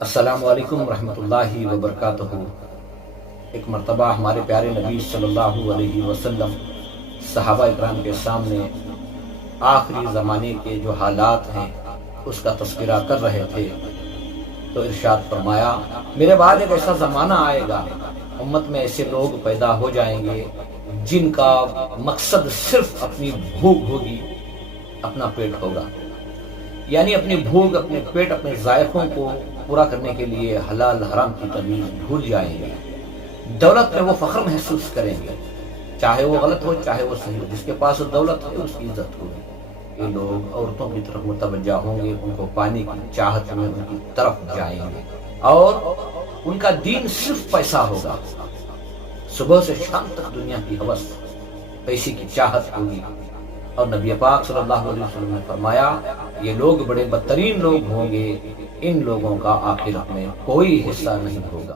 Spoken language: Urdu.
السلام علیکم ورحمۃ اللہ وبرکاتہ۔ ایک مرتبہ ہمارے پیارے نبی صلی اللہ علیہ وسلم صحابہ اکرام کے سامنے آخری زمانے کے جو حالات ہیں اس کا تذکرہ کر رہے تھے تو ارشاد فرمایا، میرے بعد ایک ایسا زمانہ آئے گا، امت میں ایسے لوگ پیدا ہو جائیں گے جن کا مقصد صرف اپنی بھوک ہوگی، اپنا پیٹ ہوگا، یعنی اپنی بھوک، اپنے پیٹ، اپنے ذائقوں کو پورا کرنے کے لیے حلال حرام کی تمیز بھول جائیں گے۔ دولت میں وہ فخر محسوس کریں گے، چاہے وہ غلط ہو چاہے وہ صحیح ہو، جس کے پاس دولت ہے اس کی عزت ہوگی۔ یہ لوگ عورتوں کی طرف متوجہ ہوں گے، ان کو پانے کی چاہت میں ان کی طرف جائیں گے، اور ان کا دین صرف پیسہ ہوگا۔ صبح سے شام تک دنیا کی ہوس، پیسے کی چاہت ہوگی، اور نبی پاک صلی اللہ علیہ وسلم نے فرمایا یہ لوگ بڑے بدترین لوگ ہوں گے، ان لوگوں کا آخرت میں کوئی حصہ نہیں ہوگا۔